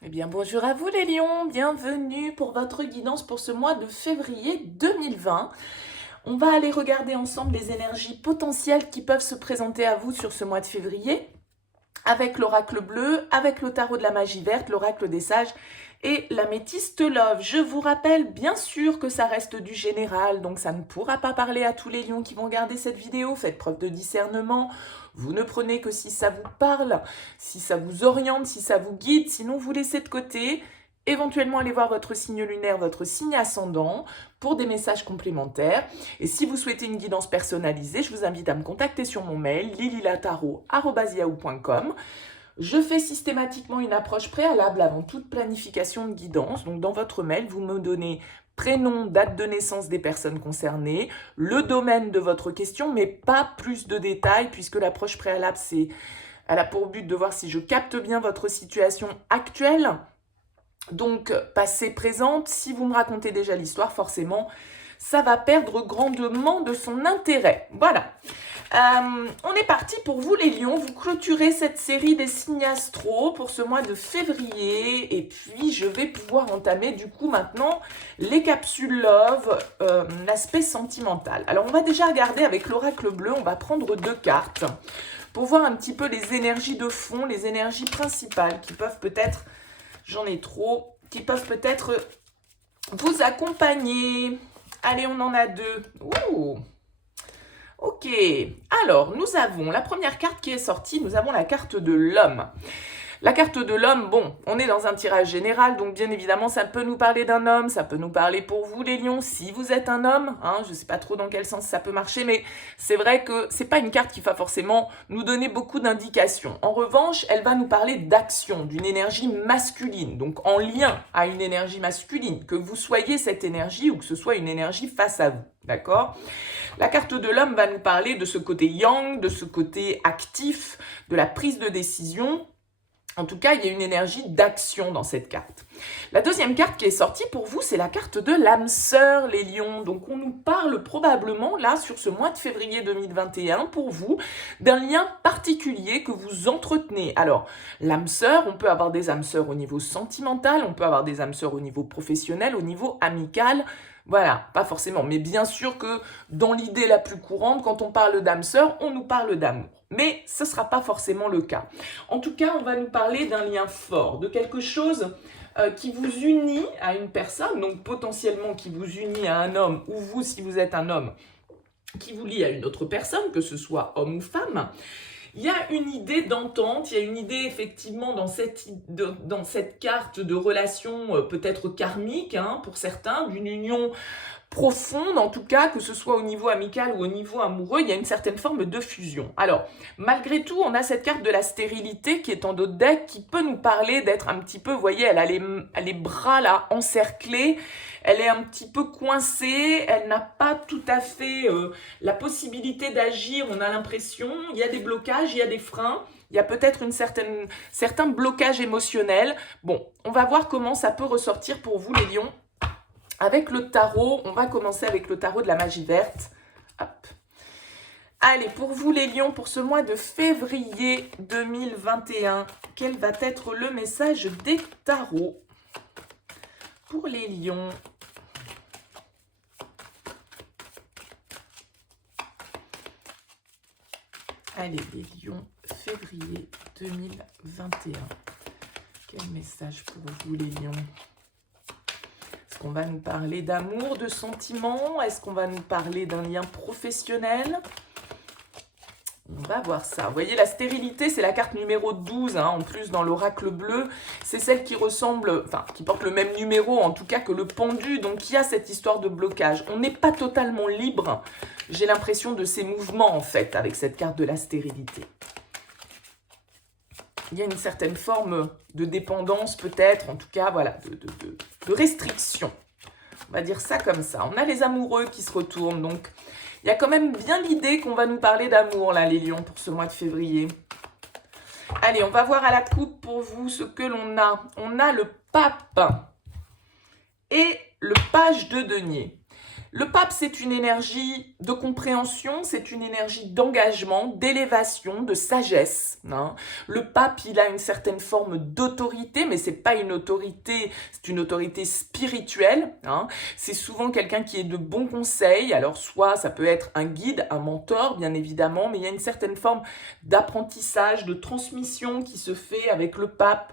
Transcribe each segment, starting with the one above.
Eh bien, bonjour à vous les lions, bienvenue pour votre guidance pour ce mois de février 2020. On va aller regarder ensemble les énergies potentielles qui peuvent se présenter à vous sur ce mois de février, avec l'oracle bleu, avec le tarot de la magie verte, l'oracle des sages et l'améthyste love. Je vous rappelle bien sûr que ça reste du général, donc ça ne pourra pas parler à tous les lions qui vont regarder cette vidéo. Faites preuve de discernement. Vous ne prenez que si ça vous parle, si ça vous oriente, si ça vous guide, sinon vous laissez de côté. Éventuellement, allez voir votre signe lunaire, votre signe ascendant pour des messages complémentaires. Et si vous souhaitez une guidance personnalisée, je vous invite à me contacter sur mon mail lililataro@yahoo.com. Je fais systématiquement une approche préalable avant toute planification de guidance. Donc dans votre mail, vous me donnez prénom, date de naissance des personnes concernées, le domaine de votre question, mais pas plus de détails puisque l'approche préalable, elle a pour but de voir si je capte bien votre situation actuelle. Donc, passé, présente, si vous me racontez déjà l'histoire, forcément, ça va perdre grandement de son intérêt. Voilà. On est parti pour vous les lions, vous clôturez cette série des signes astro pour ce mois de février et puis je vais pouvoir entamer du coup maintenant les capsules love, l'aspect sentimental. Alors on va déjà regarder avec l'oracle bleu, on va prendre 2 cartes pour voir un petit peu les énergies de fond, les énergies principales qui peuvent peut-être, j'en ai trop, qui peuvent peut-être vous accompagner. Allez, on en a 2. Ouh! Ok, alors nous avons la première carte qui est sortie, nous avons la carte de l'homme. La carte de l'homme, bon, on est dans un tirage général, donc bien évidemment ça peut nous parler d'un homme, ça peut nous parler pour vous les lions, si vous êtes un homme, hein, je ne sais pas trop dans quel sens ça peut marcher, mais c'est vrai que c'est pas une carte qui va forcément nous donner beaucoup d'indications. En revanche, elle va nous parler d'action, d'une énergie masculine, donc en lien à une énergie masculine, que vous soyez cette énergie ou que ce soit une énergie face à vous, d'accord ? La carte de l'homme va nous parler de ce côté yang, de ce côté actif, de la prise de décision. En tout cas, il y a une énergie d'action dans cette carte. La deuxième carte qui est sortie pour vous, c'est la carte de l'âme sœur, les lions. Donc, on nous parle probablement, là, sur ce mois de février 2021, pour vous, d'un lien particulier que vous entretenez. Alors, l'âme sœur, on peut avoir des âmes sœurs au niveau sentimental, on peut avoir des âmes sœurs au niveau professionnel, au niveau amical. Voilà, pas forcément, mais bien sûr que dans l'idée la plus courante, quand on parle d'âme sœur, on nous parle d'amour. Mais ce ne sera pas forcément le cas. En tout cas, on va nous parler d'un lien fort, de quelque chose qui vous unit à une personne, donc potentiellement qui vous unit à un homme, ou vous, si vous êtes un homme, qui vous lie à une autre personne, que ce soit homme ou femme. Il y a une idée d'entente, il y a une idée effectivement dans cette carte de relation peut-être karmique, hein, pour certains, d'une union profonde, en tout cas, que ce soit au niveau amical ou au niveau amoureux, il y a une certaine forme de fusion. Alors, malgré tout, on a cette carte de la stérilité qui est en d'autres decks, qui peut nous parler d'être un petit peu, vous voyez, elle a les bras là encerclés, elle est un petit peu coincée, elle n'a pas tout à fait la possibilité d'agir, on a l'impression, il y a des blocages, il y a des freins, il y a peut-être certains blocages émotionnels. Bon, on va voir comment ça peut ressortir pour vous les lions. Avec le tarot, on va commencer avec le tarot de la magie verte. Hop. Allez, pour vous les lions, pour ce mois de février 2021, quel va être le message des tarots pour les lions? Allez, les lions, février 2021. Quel message pour vous les lions? Est-ce qu'on va nous parler d'amour, de sentiments? Est-ce qu'on va nous parler d'un lien professionnel? On va voir ça. Vous voyez, la stérilité, c'est la carte numéro 12, hein, en plus dans l'oracle bleu. C'est celle qui ressemble, enfin, qui porte le même numéro, en tout cas, que le pendu. Donc, il y a cette histoire de blocage. On n'est pas totalement libre, j'ai l'impression, de ces mouvements, en fait, avec cette carte de la stérilité. Il y a une certaine forme de dépendance, peut-être, en tout cas, voilà, de restriction. On va dire ça comme ça. On a les amoureux qui se retournent, donc il y a quand même bien l'idée qu'on va nous parler d'amour, là, les lions, pour ce mois de février. Allez, on va voir à la coupe pour vous ce que l'on a. On a le pape et le page de denier. Le pape, c'est une énergie de compréhension, c'est une énergie d'engagement, d'élévation, de sagesse. Hein. Le pape, il a une certaine forme d'autorité, mais c'est pas une autorité, c'est une autorité spirituelle. Hein. C'est souvent quelqu'un qui est de bons conseils. Alors soit ça peut être un guide, un mentor, bien évidemment, mais il y a une certaine forme d'apprentissage, de transmission qui se fait avec le pape.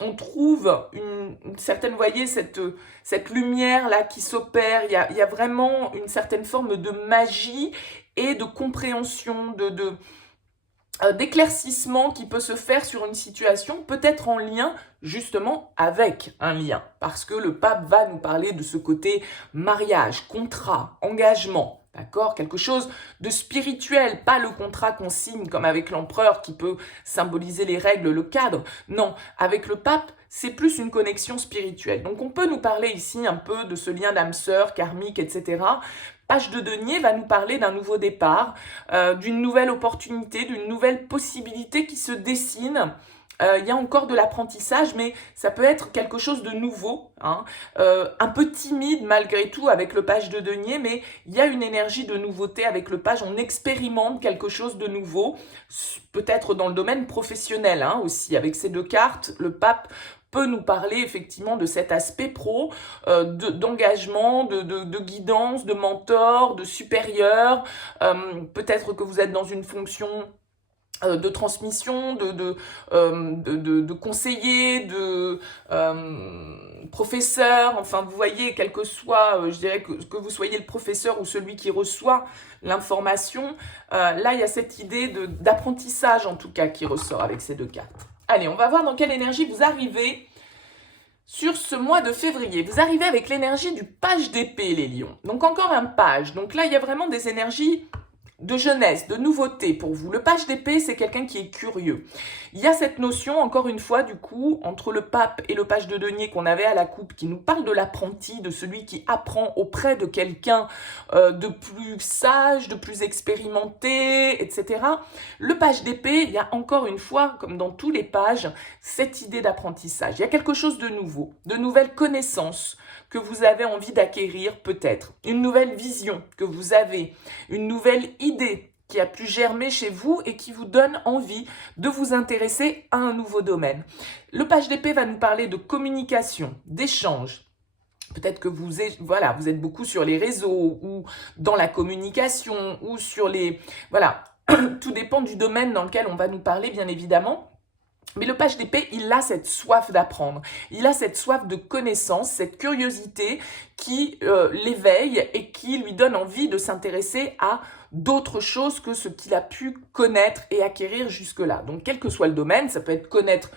On trouve une certaine, vous voyez, cette lumière-là qui s'opère, il y a vraiment une certaine forme de magie et de compréhension, d'éclaircissement qui peut se faire sur une situation, peut-être en lien justement avec un lien, parce que le pape va nous parler de ce côté mariage, contrat, engagement. D'accord? Quelque chose de spirituel, pas le contrat qu'on signe comme avec l'empereur qui peut symboliser les règles, le cadre. Non, avec le pape, c'est plus une connexion spirituelle. Donc on peut nous parler ici un peu de ce lien d'âme sœur, karmique, etc. Page de denier va nous parler d'un nouveau départ, d'une nouvelle opportunité, d'une nouvelle possibilité qui se dessine. Il y a encore de l'apprentissage, mais ça peut être quelque chose de nouveau, hein, un peu timide malgré tout avec le page de denier, mais il y a une énergie de nouveauté avec le page, on expérimente quelque chose de nouveau, peut-être dans le domaine professionnel hein, aussi. Avec ces deux cartes, le pape peut nous parler effectivement de cet aspect pro, d'engagement, de guidance, de mentor, de supérieur. Peut-être que vous êtes dans une fonction de transmission, de conseiller, de professeur, enfin vous voyez, quel que soit, je dirais que vous soyez le professeur ou celui qui reçoit l'information, là il y a cette idée d'apprentissage en tout cas qui ressort avec ces deux cartes. Allez, on va voir dans quelle énergie vous arrivez sur ce mois de février. Vous arrivez avec l'énergie du page d'épée, les lions. Donc encore un page, donc là il y a vraiment des énergies de jeunesse, de nouveauté pour vous. Le page d'épée, c'est quelqu'un qui est curieux. Il y a cette notion, encore une fois, du coup, entre le pape et le page de denier qu'on avait à la coupe, qui nous parle de l'apprenti, de celui qui apprend auprès de quelqu'un de plus sage, de plus expérimenté, etc. Le page d'épée, il y a encore une fois, comme dans tous les pages, cette idée d'apprentissage. Il y a quelque chose de nouveau, de nouvelles connaissances que vous avez envie d'acquérir peut-être, une nouvelle vision que vous avez, une nouvelle idée qui a pu germer chez vous et qui vous donne envie de vous intéresser à un nouveau domaine. Le page d'épée va nous parler de communication, d'échange. Peut-être que vous êtes beaucoup sur les réseaux ou dans la communication ou sur les... Voilà, tout dépend du domaine dans lequel on va nous parler, bien évidemment. Mais le page d'épée, il a cette soif d'apprendre, il a cette soif de connaissance, cette curiosité qui l'éveille et qui lui donne envie de s'intéresser à d'autres choses que ce qu'il a pu connaître et acquérir jusque-là. Donc quel que soit le domaine, ça peut être connaître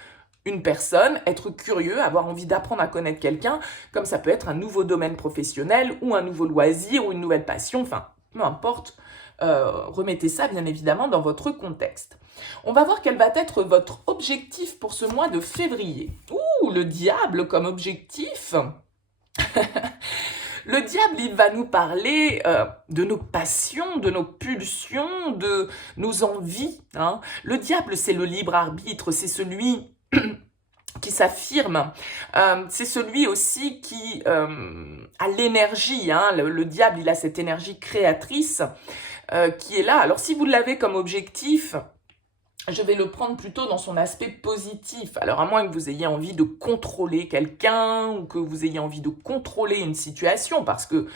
une personne, être curieux, avoir envie d'apprendre à connaître quelqu'un, comme ça peut être un nouveau domaine professionnel ou un nouveau loisir ou une nouvelle passion, enfin peu importe, remettez ça bien évidemment dans votre contexte. On va voir quel va être votre objectif pour ce mois de février. Ouh, le diable comme objectif. Le diable, il va nous parler de nos passions, de nos pulsions, de nos envies. Hein. Le diable, c'est le libre arbitre, c'est celui qui s'affirme, c'est celui aussi qui a l'énergie. Hein. Le diable, il a cette énergie créatrice qui est là. Alors si vous l'avez comme objectif, je vais le prendre plutôt dans son aspect positif. Alors à moins que vous ayez envie de contrôler quelqu'un ou que vous ayez envie de contrôler une situation, parce que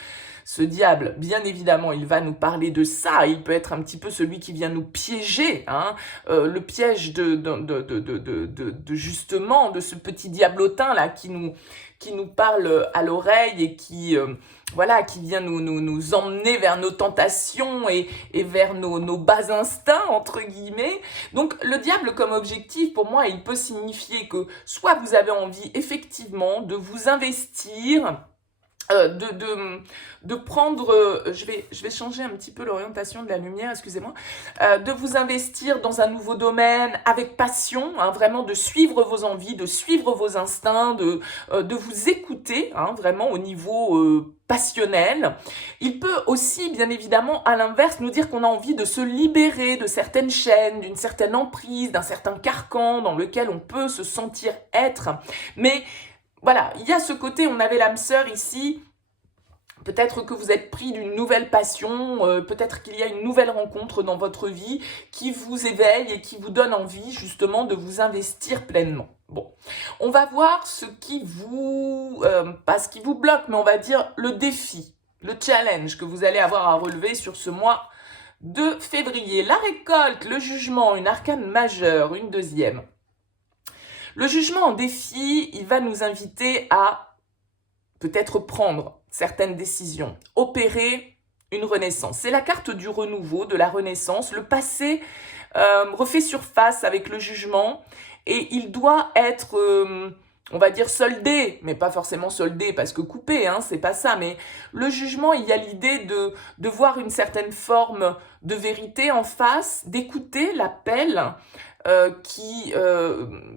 ce diable, bien évidemment, il va nous parler de ça. Il peut être un petit peu celui qui vient nous piéger, hein, le piège de justement de ce petit diablotin là qui nous parle à l'oreille et qui qui vient nous emmener vers nos tentations et vers nos bas instincts, entre guillemets. Donc, le diable comme objectif, pour moi, il peut signifier que soit vous avez envie, effectivement, de vous investir, de prendre, je vais changer un petit peu l'orientation de la lumière, excusez-moi, de vous investir dans un nouveau domaine avec passion, hein, vraiment de suivre vos envies, de suivre vos instincts, de vous écouter, hein, vraiment au niveau passionnel. Il peut aussi, bien évidemment, à l'inverse, nous dire qu'on a envie de se libérer de certaines chaînes, d'une certaine emprise, d'un certain carcan dans lequel on peut se sentir être, mais voilà, il y a ce côté, on avait l'âme sœur ici, Peut-être que vous êtes pris d'une nouvelle passion, peut-être qu'il y a une nouvelle rencontre dans votre vie qui vous éveille et qui vous donne envie justement de vous investir pleinement. Bon, on va voir ce qui vous, pas ce qui vous bloque, mais on va dire le défi, le challenge que vous allez avoir à relever sur ce mois de février. La récolte, le jugement, une arcane majeure, une deuxième. Le jugement en défi, il va nous inviter à peut-être prendre certaines décisions, opérer une renaissance. C'est la carte du renouveau, de la renaissance. Le passé refait surface avec le jugement et il doit être, on va dire, soldé, mais pas forcément soldé parce que coupé, hein, c'est pas ça. Mais le jugement, il y a l'idée de voir une certaine forme de vérité en face, d'écouter l'appel qui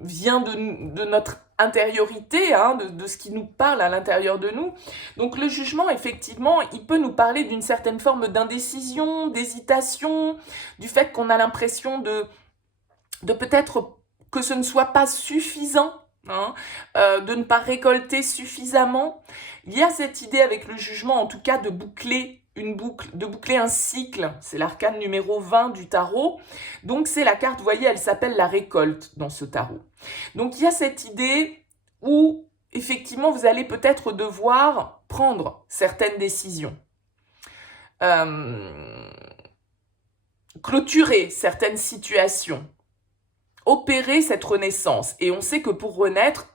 vient de notre intériorité, hein, de ce qui nous parle à l'intérieur de nous. Donc le jugement, effectivement, il peut nous parler d'une certaine forme d'indécision, d'hésitation, du fait qu'on a l'impression de peut-être que ce ne soit pas suffisant, hein, de ne pas récolter suffisamment. Il y a cette idée avec le jugement, en tout cas, de boucler une boucle, de boucler un cycle. C'est l'arcane numéro 20 du tarot. Donc c'est la carte, vous voyez, elle s'appelle la récolte dans ce tarot. Donc il y a cette idée où effectivement vous allez peut-être devoir prendre certaines décisions, clôturer certaines situations, opérer cette renaissance. Et on sait que pour renaître,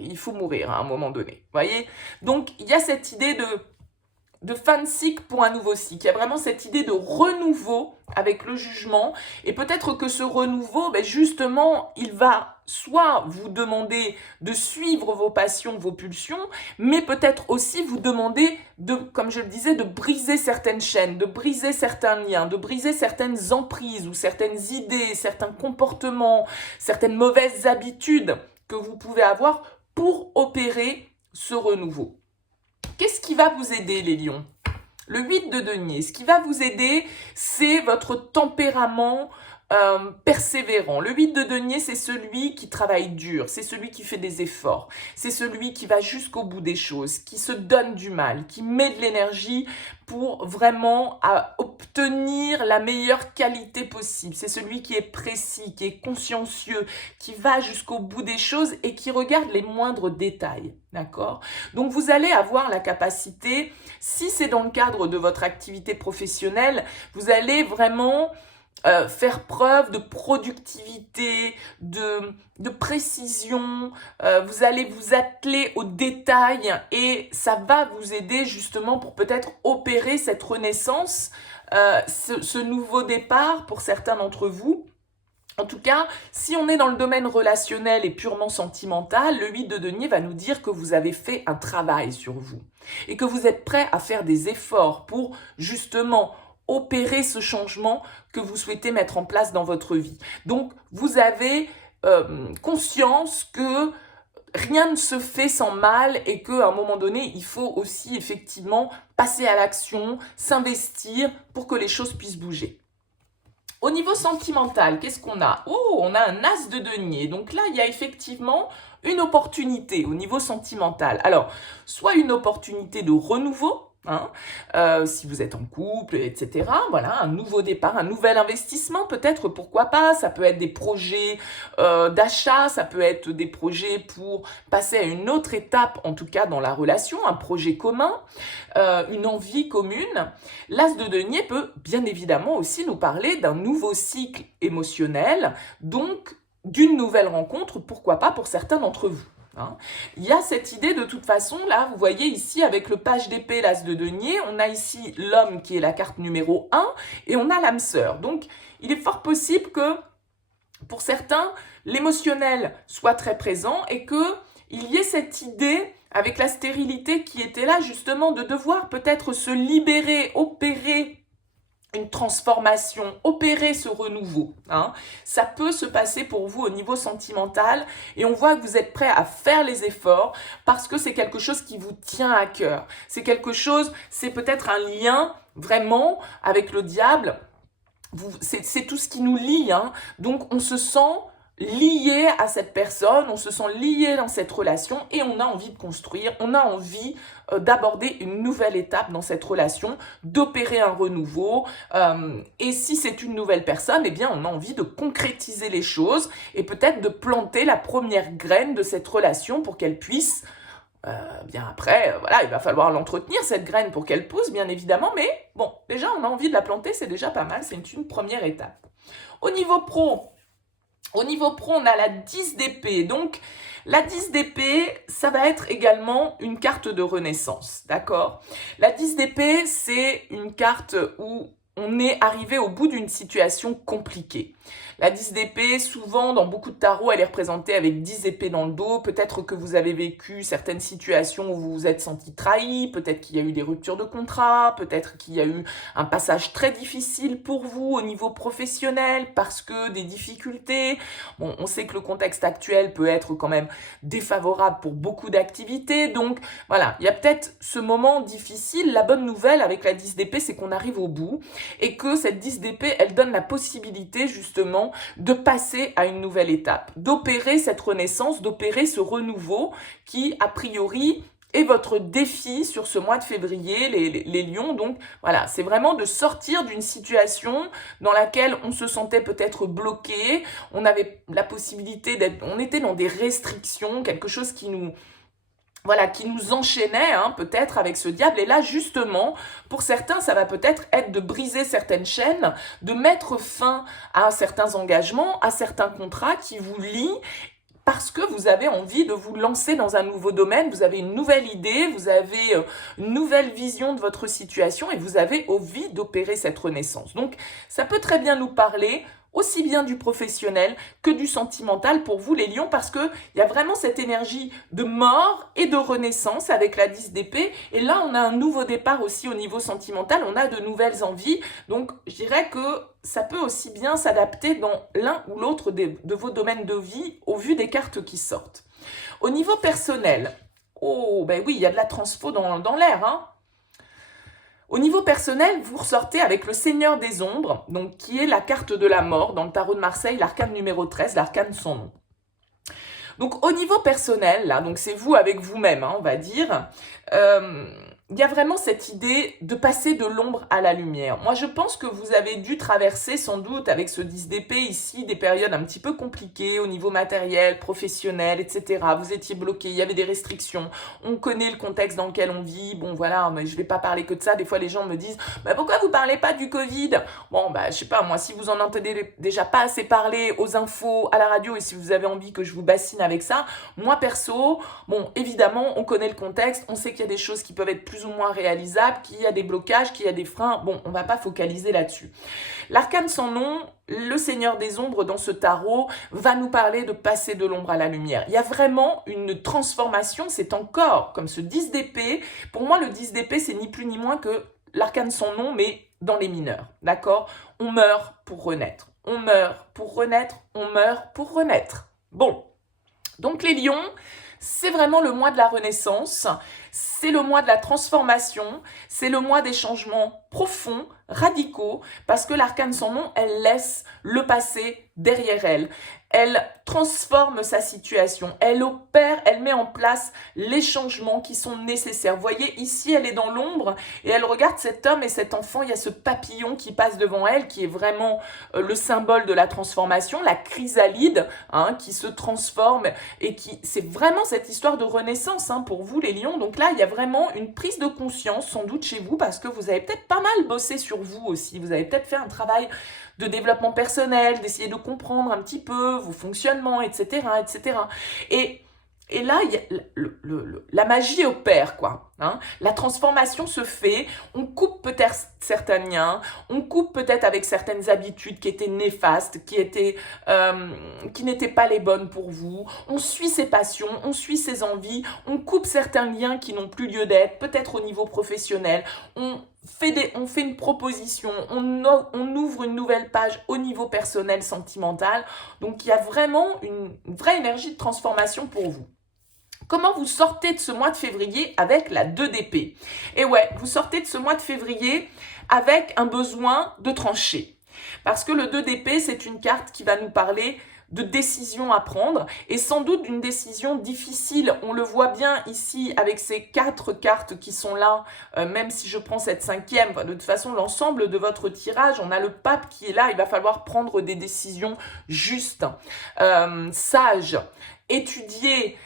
il faut mourir à un moment donné. Voyez. Donc il y a cette idée de fin de cycle pour un nouveau cycle. Il y a vraiment cette idée de renouveau avec le jugement. Et peut-être que ce renouveau, justement, il va soit vous demander de suivre vos passions, vos pulsions, mais peut-être aussi vous demander de, comme je le disais, de briser certaines chaînes, de briser certains liens, de briser certaines emprises ou certaines idées, certains comportements, certaines mauvaises habitudes que vous pouvez avoir pour opérer ce renouveau. Qu'est-ce qui va vous aider, les lions? Le 8 de denier, ce qui va vous aider, c'est votre tempérament persévérant. Le 8 de denier, c'est celui qui travaille dur, c'est celui qui fait des efforts, c'est celui qui va jusqu'au bout des choses, qui se donne du mal, qui met de l'énergie pour vraiment obtenir la meilleure qualité possible. C'est celui qui est précis, qui est consciencieux, qui va jusqu'au bout des choses et qui regarde les moindres détails. D'accord? Donc vous allez avoir la capacité, si c'est dans le cadre de votre activité professionnelle, vous allez vraiment faire preuve de productivité, de précision, vous allez vous atteler aux détails et ça va vous aider justement pour peut-être opérer cette renaissance, ce nouveau départ pour certains d'entre vous. En tout cas, si on est dans le domaine relationnel et purement sentimental, le 8 de denier va nous dire que vous avez fait un travail sur vous et que vous êtes prêt à faire des efforts pour justement opérer ce changement que vous souhaitez mettre en place dans votre vie. Donc, vous avez conscience que rien ne se fait sans mal et qu'à un moment donné, il faut aussi effectivement passer à l'action, s'investir pour que les choses puissent bouger. Au niveau sentimental, qu'est-ce qu'on a? Oh, on a un as de denier. Donc là, il y a effectivement une opportunité au niveau sentimental. Alors, soit une opportunité de renouveau, si vous êtes en couple, etc. Voilà, un nouveau départ, un nouvel investissement peut-être, pourquoi pas. Ça peut être des projets d'achat, ça peut être des projets pour passer à une autre étape, en tout cas dans la relation, un projet commun, une envie commune. L'as de denier peut bien évidemment aussi nous parler d'un nouveau cycle émotionnel, donc d'une nouvelle rencontre, pourquoi pas pour certains d'entre vous. Il y a cette idée de toute façon, là, vous voyez ici avec le page d'épée, l'as de denier, on a ici l'homme qui est la carte numéro 1 et on a l'âme sœur. Donc, il est fort possible que, pour certains, l'émotionnel soit très présent et qu'il y ait cette idée, avec la stérilité qui était là, justement, de devoir peut-être se libérer, opérer une transformation, opérer ce renouveau. Ça peut se passer pour vous au niveau sentimental et on voit que vous êtes prêt à faire les efforts parce que c'est quelque chose qui vous tient à cœur. C'est quelque chose, c'est peut-être un lien vraiment avec le diable. C'est tout ce qui nous lie. Donc on se sent lié à cette personne, on se sent lié dans cette relation et on a envie de construire, on a envie d'aborder une nouvelle étape dans cette relation, d'opérer un renouveau. Et si c'est une nouvelle personne, eh bien, on a envie de concrétiser les choses et peut-être de planter la première graine de cette relation pour qu'elle puisse, bien après, voilà, il va falloir l'entretenir, cette graine, pour qu'elle pousse, bien évidemment. Mais bon, déjà, on a envie de la planter, c'est déjà pas mal, c'est une première étape. Au niveau pro, on a la 10 d'épée. Donc, la 10 d'épée, ça va être également une carte de renaissance, d'accord? La 10 d'épée, c'est une carte où on est arrivé au bout d'une situation compliquée. La 10 d'épée, souvent, dans beaucoup de tarots, elle est représentée avec 10 épées dans le dos. Peut-être que vous avez vécu certaines situations où vous vous êtes senti trahi, peut-être qu'il y a eu des ruptures de contrat, peut-être qu'il y a eu un passage très difficile pour vous au niveau professionnel parce que des difficultés. Bon, on sait que le contexte actuel peut être quand même défavorable pour beaucoup d'activités. Donc, voilà, il y a peut-être ce moment difficile. La bonne nouvelle avec la 10 d'épée, c'est qu'on arrive au bout et que cette 10 d'épée, elle donne la possibilité, justement, de passer à une nouvelle étape, d'opérer cette renaissance, d'opérer ce renouveau qui, a priori, est votre défi sur ce mois de février, les lions. Donc voilà, c'est vraiment de sortir d'une situation dans laquelle on se sentait peut-être bloqué, on avait la possibilité on était dans des restrictions, quelque chose qui nous enchaînait, peut-être avec ce diable. Et là, justement, pour certains, ça va peut-être être de briser certaines chaînes, de mettre fin à certains engagements, à certains contrats qui vous lient, parce que vous avez envie de vous lancer dans un nouveau domaine, vous avez une nouvelle idée, vous avez une nouvelle vision de votre situation et vous avez envie d'opérer cette renaissance. Donc, ça peut très bien nous parler aussi bien du professionnel que du sentimental pour vous les lions, parce qu'il y a vraiment cette énergie de mort et de renaissance avec la 10 d'épée. Et là, on a un nouveau départ aussi au niveau sentimental, on a de nouvelles envies. Donc, je dirais que ça peut aussi bien s'adapter dans l'un ou l'autre de vos domaines de vie au vu des cartes qui sortent. Au niveau personnel, oh, ben oui, il y a de la transfo dans l'air, Au niveau personnel, vous ressortez avec le Seigneur des Ombres, donc qui est la carte de la mort dans le tarot de Marseille, l'arcane numéro 13, l'arcane sans nom. Donc au niveau personnel, là, donc c'est vous avec vous-même, on va dire, il y a vraiment cette idée de passer de l'ombre à la lumière. Moi, je pense que vous avez dû traverser sans doute avec ce 10 d'épée ici des périodes un petit peu compliquées au niveau matériel, professionnel, etc. Vous étiez bloqué, il y avait des restrictions. On connaît le contexte dans lequel on vit. Bon, voilà, mais je ne vais pas parler que de ça. Des fois, les gens me disent « Pourquoi vous ne parlez pas du Covid ?» Bon, je sais pas, moi, si vous en entendez déjà pas assez parler aux infos, à la radio, et si vous avez envie que je vous bassine avec ça, moi, perso, bon, évidemment, on connaît le contexte, on sait qu'il y a des choses qui peuvent être plus ou moins réalisable, qu'il y a des blocages, qu'il y a des freins. Bon, on ne va pas focaliser là-dessus. L'arcane sans nom, le Seigneur des Ombres dans ce tarot, va nous parler de passer de l'ombre à la lumière. Il y a vraiment une transformation, c'est encore comme ce 10 d'épée. Pour moi, le 10 d'épée, c'est ni plus ni moins que l'arcane sans nom, mais dans les mineurs, d'accord? On meurt pour renaître. On meurt pour renaître. On meurt pour renaître. Bon, donc les lions, c'est vraiment le mois de la renaissance, c'est le mois de la transformation, c'est le mois des changements profonds, radicaux, parce que l'arcane sans nom, elle laisse le passé derrière elle. Elle transforme sa situation, elle opère, elle met en place les changements qui sont nécessaires. Vous voyez, ici, elle est dans l'ombre et elle regarde cet homme et cet enfant. Il y a ce papillon qui passe devant elle, qui est vraiment le symbole de la transformation, la chrysalide, qui se transforme et c'est vraiment cette histoire de renaissance pour vous, les lions. Donc là, il y a vraiment une prise de conscience, sans doute chez vous, parce que vous avez peut-être pas mal bossé sur vous aussi. Vous avez peut-être fait un travail de développement personnel, d'essayer de comprendre un petit peu vos fonctionnements, etc., etc. Et là, la magie opère, quoi. La transformation se fait, on coupe peut-être certains liens, on coupe peut-être avec certaines habitudes qui étaient néfastes, qui n'étaient pas les bonnes pour vous, on suit ses passions, on suit ses envies, on coupe certains liens qui n'ont plus lieu d'être, peut-être au niveau professionnel, on fait une proposition, on ouvre une nouvelle page au niveau personnel, sentimental. Donc, il y a vraiment une vraie énergie de transformation pour vous. Comment vous sortez de ce mois de février avec la 2 d'épée? Et ouais, vous sortez de ce mois de février avec un besoin de trancher. Parce que le 2 d'épée, c'est une carte qui va nous parler de décision à prendre et sans doute d'une décision difficile. On le voit bien ici avec ces 4 cartes qui sont là, même si je prends cette 5e, de toute façon l'ensemble de votre tirage, on a le pape qui est là, il va falloir prendre des décisions justes, sages, étudier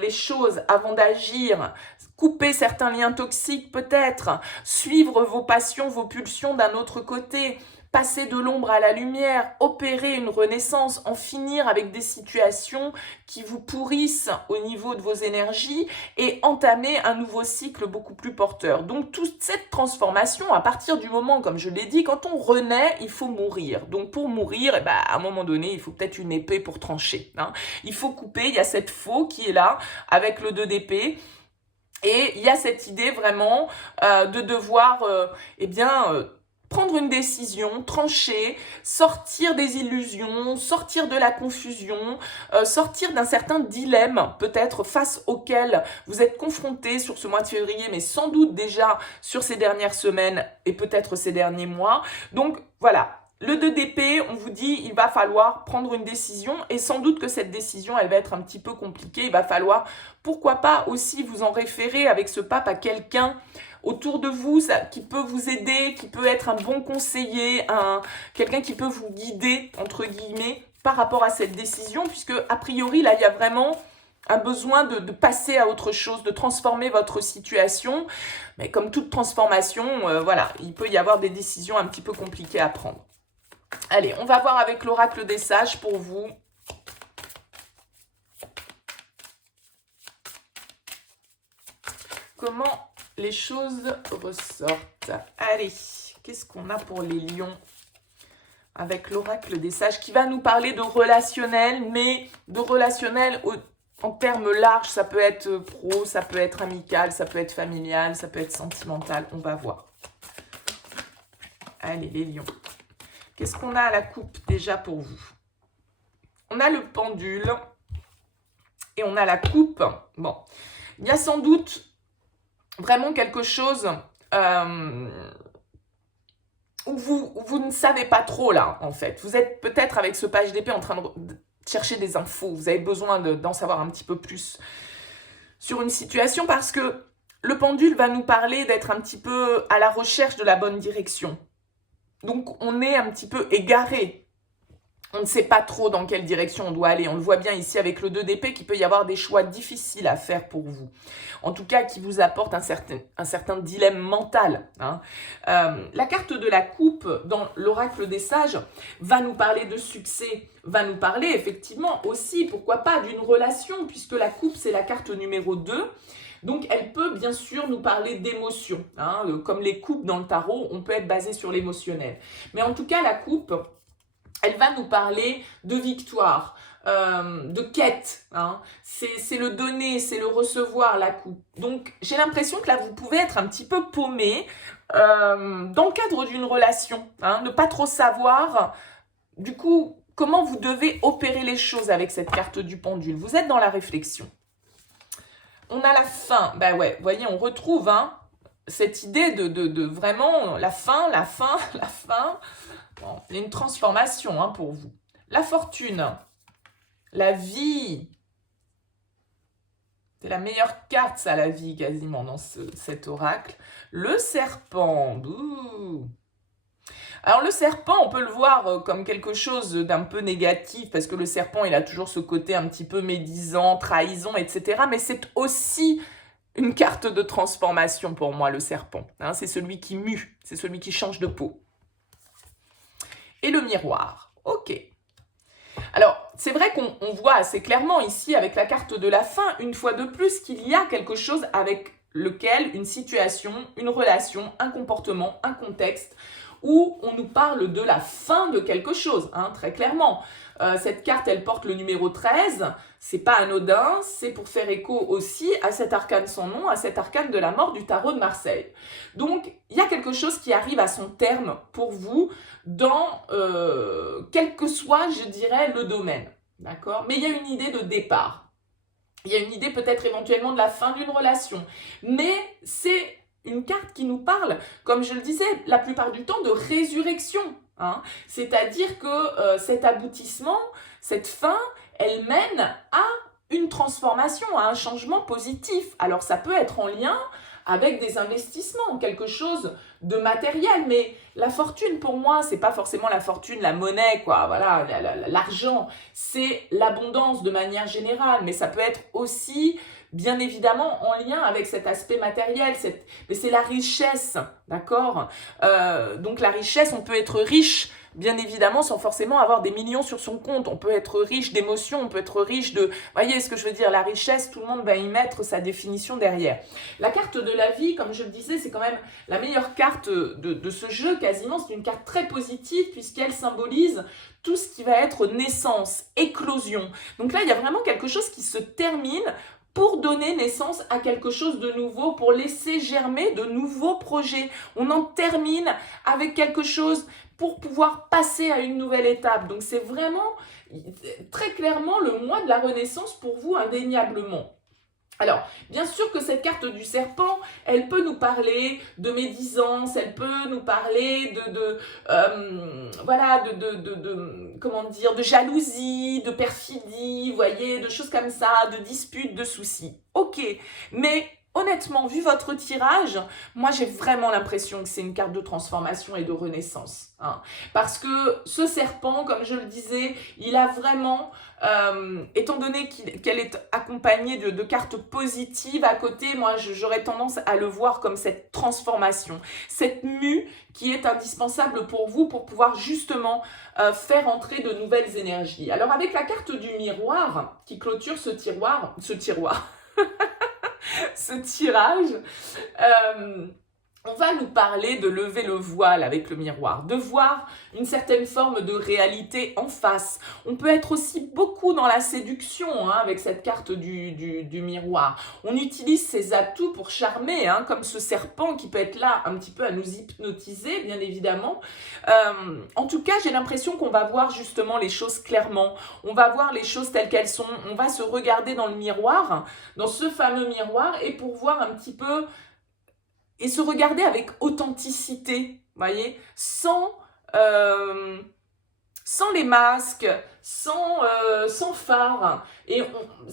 les choses avant d'agir, couper certains liens toxiques peut-être, suivre vos passions, vos pulsions d'un autre côté, passer de l'ombre à la lumière, opérer une renaissance, en finir avec des situations qui vous pourrissent au niveau de vos énergies et entamer un nouveau cycle beaucoup plus porteur. Donc toute cette transformation, à partir du moment, comme je l'ai dit, quand on renaît, il faut mourir. Donc pour mourir, à un moment donné, il faut peut-être une épée pour trancher. Il faut couper, il y a cette faux qui est là avec le 2 d'épée. Et il y a cette idée vraiment de devoir prendre une décision, trancher, sortir des illusions, sortir de la confusion, sortir d'un certain dilemme peut-être face auquel vous êtes confronté sur ce mois de février, mais sans doute déjà sur ces dernières semaines et peut-être ces derniers mois. Donc voilà. Le 2 d'épée, on vous dit, il va falloir prendre une décision et sans doute que cette décision, elle va être un petit peu compliquée. Il va falloir, pourquoi pas aussi vous en référer avec ce pape à quelqu'un autour de vous qui peut vous aider, qui peut être un bon conseiller, quelqu'un qui peut vous guider, entre guillemets, par rapport à cette décision, puisque a priori, là, il y a vraiment un besoin de passer à autre chose, de transformer votre situation. Mais comme toute transformation, voilà, il peut y avoir des décisions un petit peu compliquées à prendre. Allez, on va voir avec l'oracle des sages pour vous. Comment les choses ressortent. Allez, qu'est-ce qu'on a pour les lions avec l'oracle des sages qui va nous parler de relationnel, mais de relationnel en termes larges. Ça peut être pro, ça peut être amical, ça peut être familial, ça peut être sentimental. On va voir. Allez, les lions. Qu'est-ce qu'on a à la coupe déjà pour vous? On a le pendule et on a la coupe. Bon, il y a sans doute vraiment quelque chose où vous ne savez pas trop là, en fait. Vous êtes peut-être avec ce page d'épée en train de chercher des infos. Vous avez besoin d'en savoir un petit peu plus sur une situation parce que le pendule va nous parler d'être un petit peu à la recherche de la bonne direction. Donc, on est un petit peu égaré. On ne sait pas trop dans quelle direction on doit aller. On le voit bien ici avec le 2 d'épée qu'il peut y avoir des choix difficiles à faire pour vous. En tout cas, qui vous apportent un certain dilemme mental. La carte de la coupe dans l'oracle des sages va nous parler de succès, va nous parler effectivement aussi, pourquoi pas, d'une relation, puisque la coupe, c'est la carte numéro 2. Donc, elle peut bien sûr nous parler d'émotions. Comme les coupes dans le tarot, on peut être basé sur l'émotionnel. Mais en tout cas, la coupe, elle va nous parler de victoire, de quête. C'est le donner, c'est le recevoir, la coupe. Donc, j'ai l'impression que là, vous pouvez être un petit peu paumé dans le cadre d'une relation. Ne pas trop savoir, du coup, comment vous devez opérer les choses avec cette carte du pendule. Vous êtes dans la réflexion. On a la fin. Ben ouais, vous voyez, on retrouve cette idée de vraiment la fin. Bon, il y a une transformation pour vous. La fortune, la vie. C'est la meilleure carte, ça, la vie, quasiment, dans cet oracle. Le serpent. Bouh. Alors, le serpent, on peut le voir comme quelque chose d'un peu négatif, parce que le serpent, il a toujours ce côté un petit peu médisant, trahison, etc. Mais c'est aussi une carte de transformation pour moi, le serpent. C'est celui qui mue, c'est celui qui change de peau. Et le miroir. Ok. Alors, c'est vrai qu'on voit assez clairement ici, avec la carte de la fin, une fois de plus, qu'il y a quelque chose avec lequel une situation, une relation, un comportement, un contexte, où on nous parle de la fin de quelque chose, très clairement. Cette carte, elle porte le numéro 13, c'est pas anodin, c'est pour faire écho aussi à cet arcane sans nom, à cet arcane de la mort du tarot de Marseille. Donc, il y a quelque chose qui arrive à son terme pour vous dans quel que soit, je dirais, le domaine, d'accord? Mais il y a une idée de départ. Il y a une idée peut-être éventuellement de la fin d'une relation. Mais c'est une carte qui nous parle, comme je le disais, la plupart du temps de résurrection. hein. C'est-à-dire que cet aboutissement, cette fin, elle mène à une transformation, à un changement positif. Alors ça peut être en lien avec des investissements, quelque chose de matériel, mais la fortune pour moi, c'est pas forcément la fortune, la monnaie, quoi, voilà, l'argent, c'est l'abondance de manière générale, mais ça peut être aussi, bien évidemment, en lien avec cet aspect matériel, mais c'est la richesse, d'accord. Donc la richesse, on peut être riche, bien évidemment, sans forcément avoir des millions sur son compte. On peut être riche d'émotions, on peut être riche de... Vous voyez ce que je veux dire? La richesse, tout le monde va y mettre sa définition derrière. La carte de la vie, comme je le disais, c'est quand même la meilleure carte de ce jeu, quasiment. C'est une carte très positive, puisqu'elle symbolise tout ce qui va être naissance, éclosion. Donc là, il y a vraiment quelque chose qui se termine pour donner naissance à quelque chose de nouveau, pour laisser germer de nouveaux projets. On en termine avec quelque chose pour pouvoir passer à une nouvelle étape. Donc c'est vraiment très clairement le mois de la Renaissance pour vous, indéniablement. Alors, bien sûr que cette carte du serpent, elle peut nous parler de médisance, elle peut nous parler comment dire, de jalousie, de perfidie, vous voyez, de choses comme ça, de disputes, de soucis. Ok, mais honnêtement, vu votre tirage, moi j'ai vraiment l'impression que c'est une carte de transformation et de renaissance. Hein. Parce que ce serpent, comme je le disais, il a vraiment, étant donné qu'elle est accompagnée de cartes positives à côté, moi j'aurais tendance à le voir comme cette transformation, cette mue qui est indispensable pour vous pour pouvoir justement faire entrer de nouvelles énergies. Alors avec la carte du miroir qui clôture ce tirage, on va nous parler de lever le voile avec le miroir, de voir une certaine forme de réalité en face. On peut être aussi beaucoup dans la séduction avec cette carte du miroir. On utilise ses atouts pour charmer, comme ce serpent qui peut être là un petit peu à nous hypnotiser, bien évidemment. En tout cas, j'ai l'impression qu'on va voir justement les choses clairement. On va voir les choses telles qu'elles sont. On va se regarder dans le miroir, dans ce fameux miroir, et pour voir un petit peu et se regarder avec authenticité, voyez, sans les masques, sans phare. Et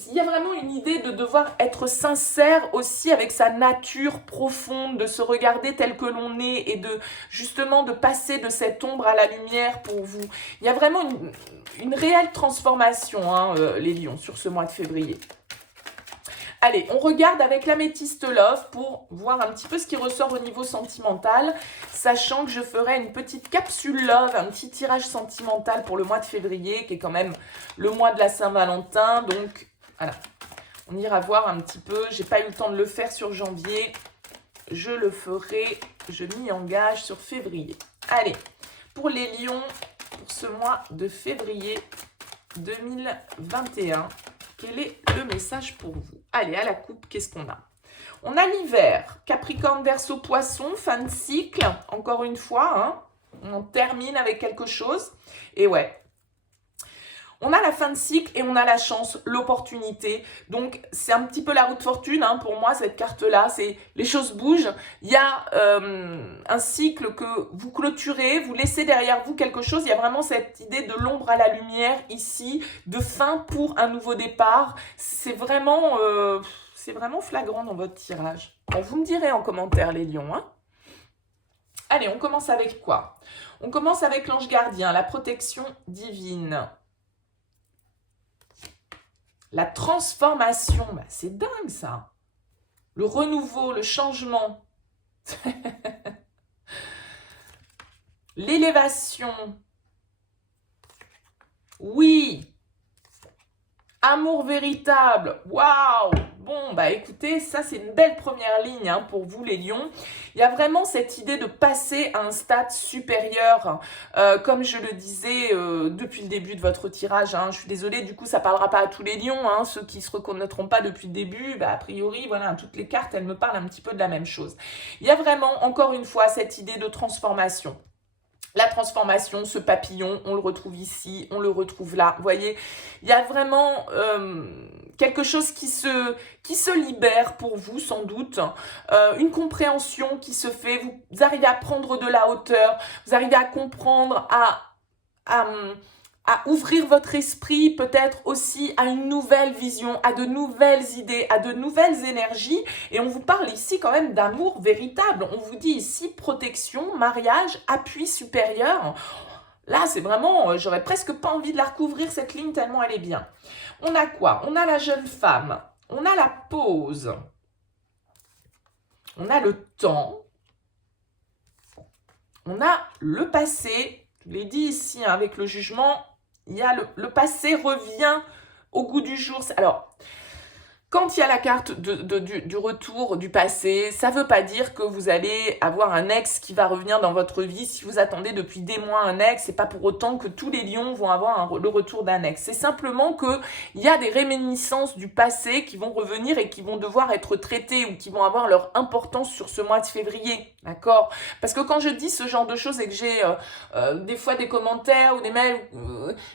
il y a vraiment une idée de devoir être sincère aussi avec sa nature profonde, de se regarder tel que l'on est et justement de passer de cette ombre à la lumière pour vous. Il y a vraiment une réelle transformation, les lions, sur ce mois de février. Allez, on regarde avec l'améthyste Love pour voir un petit peu ce qui ressort au niveau sentimental, sachant que je ferai une petite capsule Love, un petit tirage sentimental pour le mois de février, qui est quand même le mois de la Saint-Valentin. Donc, voilà, on ira voir un petit peu. J'ai pas eu le temps de le faire sur janvier. Je le ferai, je m'y engage sur février. Allez, pour les lions, pour ce mois de février 2021, quel est le message pour vous? Allez, à la coupe, qu'est-ce qu'on a? On a l'hiver, Capricorne, Verseau, Poisson, fin de cycle, encore une fois, on termine avec quelque chose. Et ouais, on a la fin de cycle et on a la chance, l'opportunité. Donc, c'est un petit peu la roue de fortune, pour moi, cette carte-là. C'est les choses bougent. Il y a un cycle que vous clôturez, vous laissez derrière vous quelque chose. Il y a vraiment cette idée de l'ombre à la lumière ici, de fin pour un nouveau départ. C'est vraiment flagrant dans votre tirage. Bon, vous me direz en commentaire, les lions. Allez, on commence avec quoi? On commence avec l'ange gardien, la protection divine. La transformation, c'est dingue ça. Le renouveau, le changement. L'élévation. Oui. Amour véritable. Waouh. Bon, écoutez, ça c'est une belle première ligne pour vous les lions. Il y a vraiment cette idée de passer à un stade supérieur, comme je le disais depuis le début de votre tirage. Je suis désolée, du coup ça ne parlera pas à tous les lions, ceux qui ne se reconnaîtront pas depuis le début, a priori, voilà, toutes les cartes, elles me parlent un petit peu de la même chose. Il y a vraiment, encore une fois, cette idée de transformation. La transformation, ce papillon, on le retrouve ici, on le retrouve là. Vous voyez, il y a vraiment quelque chose qui se libère pour vous, sans doute. Une compréhension qui se fait. Vous arrivez à prendre de la hauteur. Vous arrivez à comprendre, à ouvrir votre esprit peut-être aussi à une nouvelle vision, à de nouvelles idées, à de nouvelles énergies. Et on vous parle ici quand même d'amour véritable. On vous dit ici protection, mariage, appui supérieur. Là, c'est vraiment, j'aurais presque pas envie de la recouvrir cette ligne tellement elle est bien. On a quoi? On a la jeune femme, on a la pause, on a le temps, on a le passé. Je l'ai dit ici hein, avec le jugement. Il y a le passé revient au goût du jour. Alors, quand il y a la carte du retour du passé, ça ne veut pas dire que vous allez avoir un ex qui va revenir dans votre vie. Si vous attendez depuis des mois un ex, c'est pas pour autant que tous les lions vont avoir le retour d'un ex. C'est simplement qu'il y a des réminiscences du passé qui vont revenir et qui vont devoir être traitées ou qui vont avoir leur importance sur ce mois de février. D'accord? Parce que quand je dis ce genre de choses et que j'ai des fois des commentaires ou des mails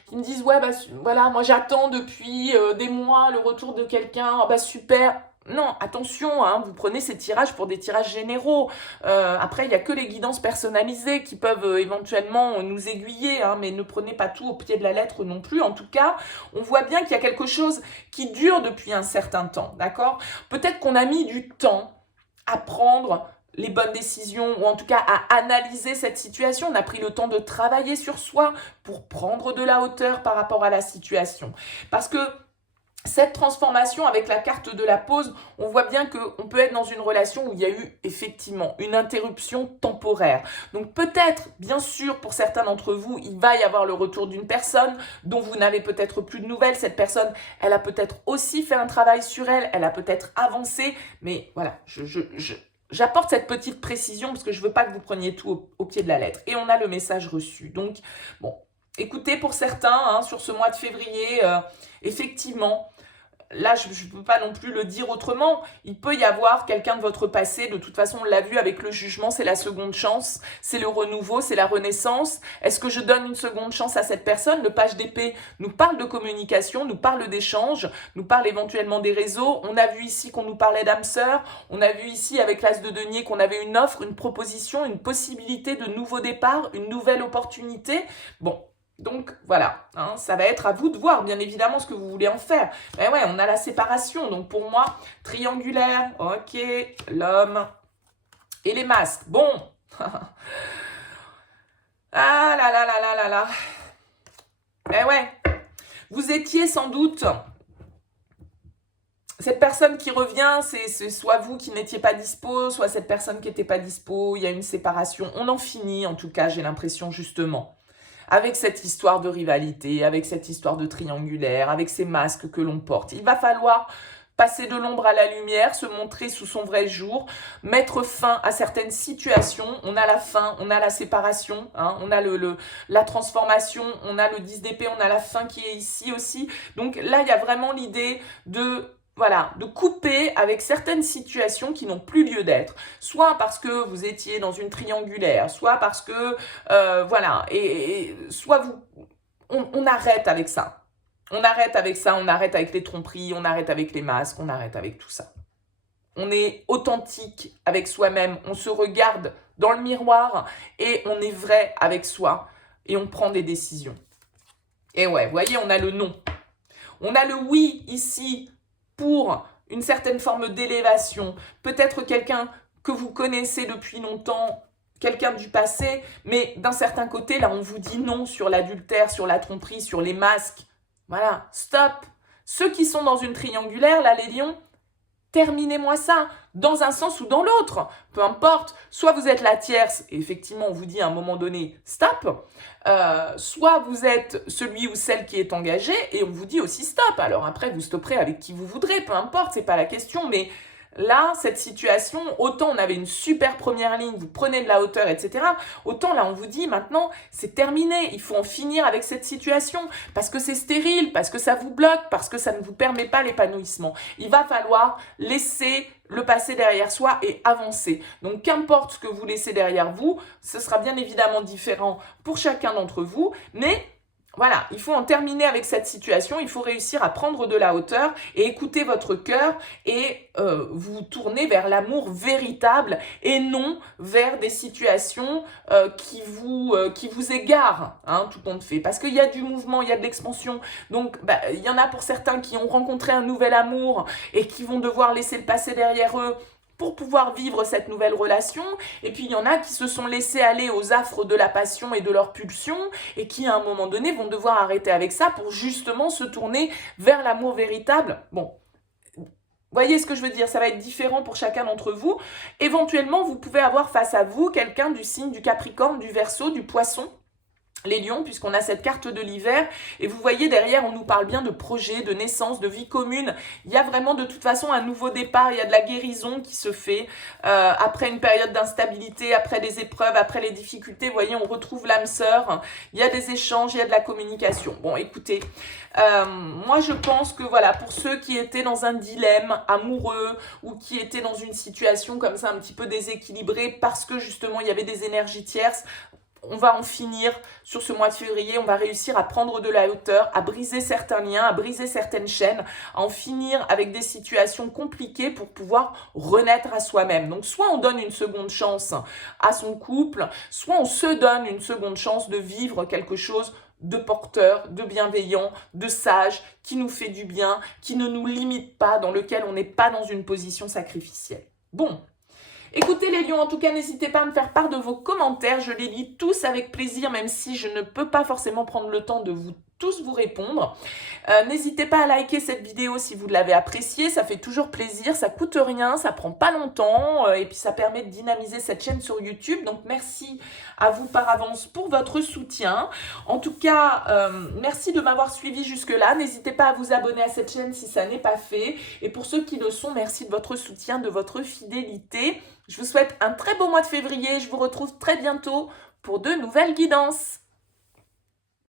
qui me disent « Ouais, bah voilà, moi j'attends depuis des mois le retour de quelqu'un. Oh, bah super !» Non, attention, hein, vous prenez ces tirages pour des tirages généraux. Après, il n'y a que les guidances personnalisées qui peuvent éventuellement nous aiguiller, hein, mais ne prenez pas tout au pied de la lettre non plus. En tout cas, on voit bien qu'il y a quelque chose qui dure depuis un certain temps, d'accord? Peut-être qu'on a mis du temps à prendre les bonnes décisions, ou en tout cas à analyser cette situation. On a pris le temps de travailler sur soi pour prendre de la hauteur par rapport à la situation. Parce que cette transformation avec la carte de la pause, on voit bien qu'on peut être dans une relation où il y a eu effectivement une interruption temporaire. Donc peut-être, bien sûr, pour certains d'entre vous, il va y avoir le retour d'une personne dont vous n'avez peut-être plus de nouvelles. Cette personne, elle a peut-être aussi fait un travail sur elle, elle a peut-être avancé, mais voilà, j'apporte cette petite précision parce que je ne veux pas que vous preniez tout au pied de la lettre. Et on a le message reçu. Donc, bon, écoutez, pour certains, hein, sur ce mois de février, effectivement, là, je ne peux pas non plus le dire autrement. Il peut y avoir quelqu'un de votre passé. De toute façon, on l'a vu avec le jugement, c'est la seconde chance, c'est le renouveau, c'est la renaissance. Est-ce que je donne une seconde chance à cette personne? Le page d'épée nous parle de communication, nous parle d'échange, nous parle éventuellement des réseaux. On a vu ici qu'on nous parlait d'âme sœur. On a vu ici avec l'as de denier qu'on avait une offre, une proposition, une possibilité de nouveau départ, une nouvelle opportunité. Bon. Donc voilà, hein, ça va être à vous de voir bien évidemment ce que vous voulez en faire. Mais ouais, on a la séparation, donc pour moi, triangulaire, ok, l'homme et les masques. Bon, ah là là là là là là. Eh ouais, vous étiez sans doute... Cette personne qui revient, c'est soit vous qui n'étiez pas dispo, soit cette personne qui n'était pas dispo, il y a une séparation. On en finit en tout cas, j'ai l'impression justement. Avec cette histoire de rivalité, avec cette histoire de triangulaire, avec ces masques que l'on porte. Il va falloir passer de l'ombre à la lumière, se montrer sous son vrai jour, mettre fin à certaines situations. On a la fin, on a la séparation, hein, on a la transformation, on a le 10 d'épée, on a la fin qui est ici aussi. Donc là, il y a vraiment l'idée de... Voilà, de couper avec certaines situations qui n'ont plus lieu d'être. Soit parce que vous étiez dans une triangulaire, soit parce que, voilà, et soit on arrête avec ça. On arrête avec ça, on arrête avec les tromperies, on arrête avec les masques, on arrête avec tout ça. On est authentique avec soi-même, on se regarde dans le miroir et on est vrai avec soi et on prend des décisions. Et ouais, vous voyez, on a le non. On a le oui ici, pour une certaine forme d'élévation, peut-être quelqu'un que vous connaissez depuis longtemps, quelqu'un du passé, mais d'un certain côté, là, on vous dit non sur l'adultère, sur la tromperie, sur les masques. Voilà, stop. Ceux qui sont dans une triangulaire, là, les lions, terminez-moi ça, dans un sens ou dans l'autre, peu importe. Soit vous êtes la tierce, et effectivement, on vous dit à un moment donné, stop. Soit vous êtes celui ou celle qui est engagé, et on vous dit aussi stop. Alors après, vous stopperez avec qui vous voudrez, peu importe, c'est pas la question, mais là, cette situation, autant on avait une super première ligne, vous prenez de la hauteur, etc. Autant là, on vous dit maintenant, c'est terminé. Il faut en finir avec cette situation parce que c'est stérile, parce que ça vous bloque, parce que ça ne vous permet pas l'épanouissement. Il va falloir laisser le passé derrière soi et avancer. Donc, qu'importe ce que vous laissez derrière vous, ce sera bien évidemment différent pour chacun d'entre vous, mais voilà, il faut en terminer avec cette situation, il faut réussir à prendre de la hauteur et écouter votre cœur et vous tourner vers l'amour véritable et non vers des situations qui vous égarent, hein, tout compte fait. Parce qu'il y a du mouvement, il y a de l'expansion, donc il y en a pour certains qui ont rencontré un nouvel amour et qui vont devoir laisser le passé derrière eux pour pouvoir vivre cette nouvelle relation. Et puis, il y en a qui se sont laissés aller aux affres de la passion et de leur pulsion et qui, à un moment donné, vont devoir arrêter avec ça pour justement se tourner vers l'amour véritable. Bon, voyez ce que je veux dire, ça va être différent pour chacun d'entre vous. Éventuellement, vous pouvez avoir face à vous quelqu'un du signe du Capricorne, du Verseau, du Poisson, les lions, puisqu'on a cette carte de l'hiver, et vous voyez derrière, on nous parle bien de projet, de naissance, de vie commune. Il y a vraiment de toute façon un nouveau départ, il y a de la guérison qui se fait après une période d'instabilité, après des épreuves, après les difficultés. Vous voyez, on retrouve l'âme sœur, il y a des échanges, il y a de la communication. Bon, écoutez, moi je pense que voilà, pour ceux qui étaient dans un dilemme amoureux ou qui étaient dans une situation comme ça un petit peu déséquilibrée parce que justement il y avait des énergies tierces, on va en finir sur ce mois de février, on va réussir à prendre de la hauteur, à briser certains liens, à briser certaines chaînes, à en finir avec des situations compliquées pour pouvoir renaître à soi-même. Donc soit on donne une seconde chance à son couple, soit on se donne une seconde chance de vivre quelque chose de porteur, de bienveillant, de sage, qui nous fait du bien, qui ne nous limite pas, dans lequel on n'est pas dans une position sacrificielle. Bon. Écoutez les lions, en tout cas, n'hésitez pas à me faire part de vos commentaires. Je les lis tous avec plaisir, même si je ne peux pas forcément prendre le temps de tous vous répondre. N'hésitez pas à liker cette vidéo si vous l'avez appréciée, ça fait toujours plaisir, ça coûte rien, ça prend pas longtemps et puis ça permet de dynamiser cette chaîne sur YouTube. Donc merci à vous par avance pour votre soutien. En tout cas, merci de m'avoir suivi jusque-là. N'hésitez pas à vous abonner à cette chaîne si ça n'est pas fait. Et pour ceux qui le sont, merci de votre soutien, de votre fidélité. Je vous souhaite un très beau mois de février. Je vous retrouve très bientôt pour de nouvelles guidances.